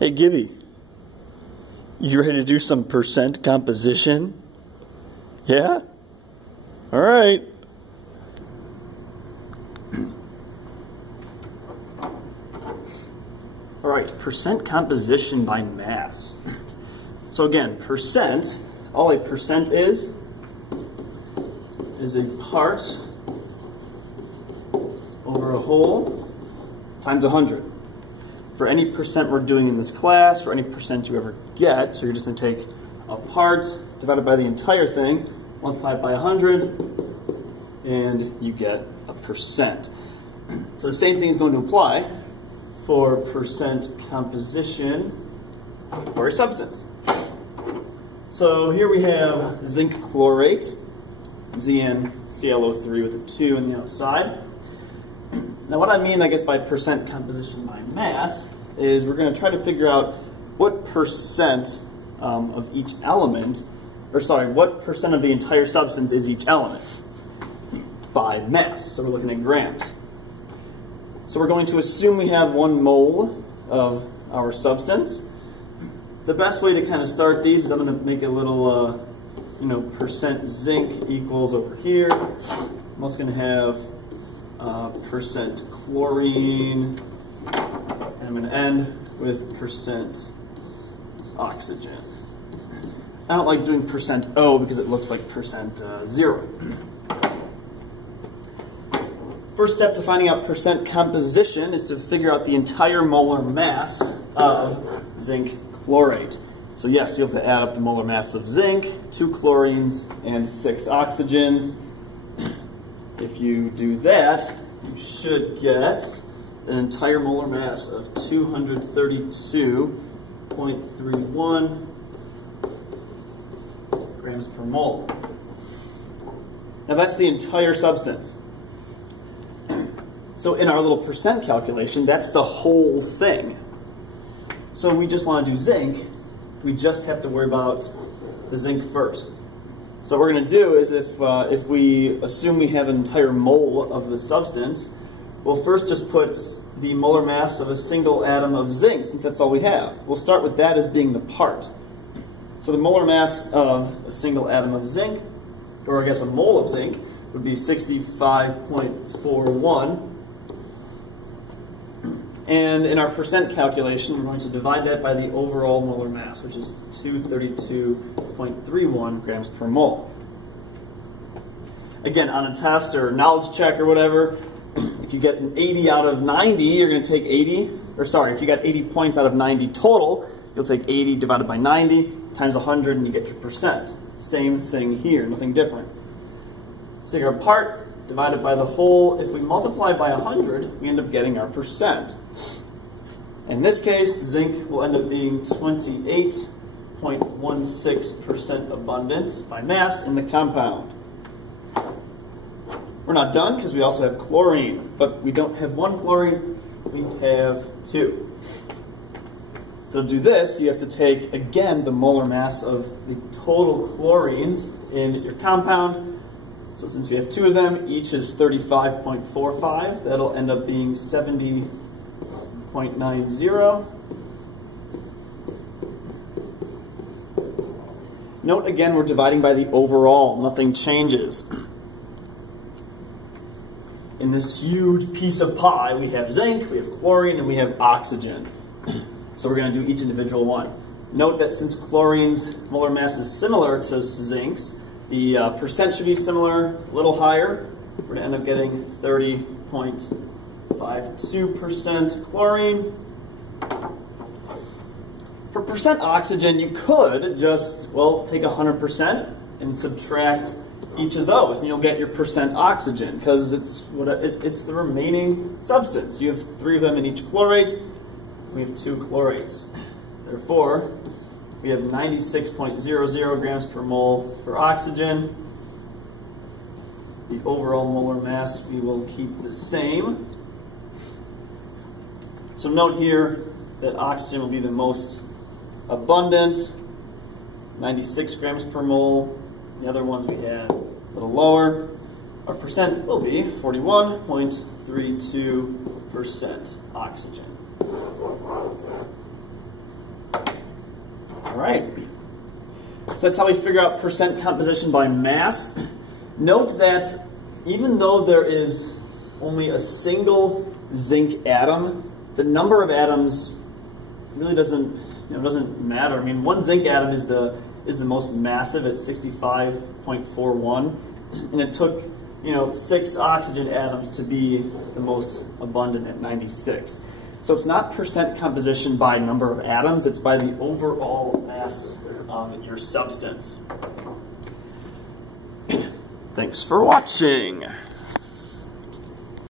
Hey Gibby, you ready to do some percent composition? Yeah? Alright. Alright, percent composition by mass. So again, percent, all a percent is a part over a whole times 100. For any percent we're doing in this class, for any percent you ever get, so you're just going to take a part divided by the entire thing, multiply it by 100, and you get a percent. So the same thing is going to apply for percent composition for a substance. So here we have zinc chlorate, ZnClO3 with a 2 on the outside. Now what I mean, I guess, by percent composition by mass is we're going to try to figure out what percent of each element, or sorry, what percent of the entire substance is each element by mass. So we're looking at grams. So we're going to assume we have 1 mole of our substance. The best way to kind of start these is I'm going to make a little, percent zinc equals over here. I'm also going to have percent chlorine, and I'm going to end with percent oxygen. I don't like doing percent O because it looks like percent 0. First step to finding out percent composition is to figure out the entire molar mass of zinc chlorate. So yes, you have to add up the molar mass of zinc, 2 chlorines, and 6 oxygens. If you do that, you should get an entire molar mass of 232.31 grams per mole. Now that's the entire substance. So in our little percent calculation, that's the whole thing. So we just want to do zinc, we just have to worry about the zinc first. So what we're going to do is if we assume we have an entire mole of the substance, we'll first just put the molar mass of a single atom of zinc, since that's all we have. We'll start with that as being the part. So the molar mass of a single atom of zinc, or I guess a mole of zinc, would be 65.41. And in our percent calculation, we're going to divide that by the overall molar mass, which is 232.31 grams per mole. Again, on a test or knowledge check or whatever, if you get an 80 out of 90, you're going to take 80, or sorry, if you got 80 points out of 90 total, you'll take 80 divided by 90 times 100 and you get your percent. Same thing here, nothing different. So your part divided by the whole, if we multiply by 100, we end up getting our percent. In this case, zinc will end up being 28.16% abundant by mass in the compound. We're not done because we also have chlorine, but we don't have 1 chlorine, we have 2. So to do this, you have to take, again, the molar mass of the total chlorines in your compound. So since we have 2 of them, each is 35.45. That'll end up being 70.90. Note again, we're dividing by the overall. Nothing changes. In this huge piece of pie, we have zinc, we have chlorine, and we have oxygen. So we're going to do each individual one. Note that since chlorine's molar mass is similar to zinc's, the percent should be similar, a little higher. We're going to end up getting 30.52% chlorine. For percent oxygen, you could just, well, take 100% and subtract each of those, and you'll get your percent oxygen, because it's the remaining substance. You have 3 of them in each chlorate. We have 2 chlorates. Therefore, we have 96.00 grams per mole for oxygen. The overall molar mass we will keep the same. So note here that oxygen will be the most abundant, 96 grams per mole. The other ones we had a little lower. Our percent will be 41.32% oxygen. right. So that's how we figure out percent composition by mass. Note that even though there is only a single zinc atom, the number of atoms really doesn't matter. I mean, one zinc atom is the most massive at 65.41, and it took 6 oxygen atoms to be the most abundant at 96. So it's not percent composition by number of atoms, it's by the overall mass of your substance. Thanks for watching.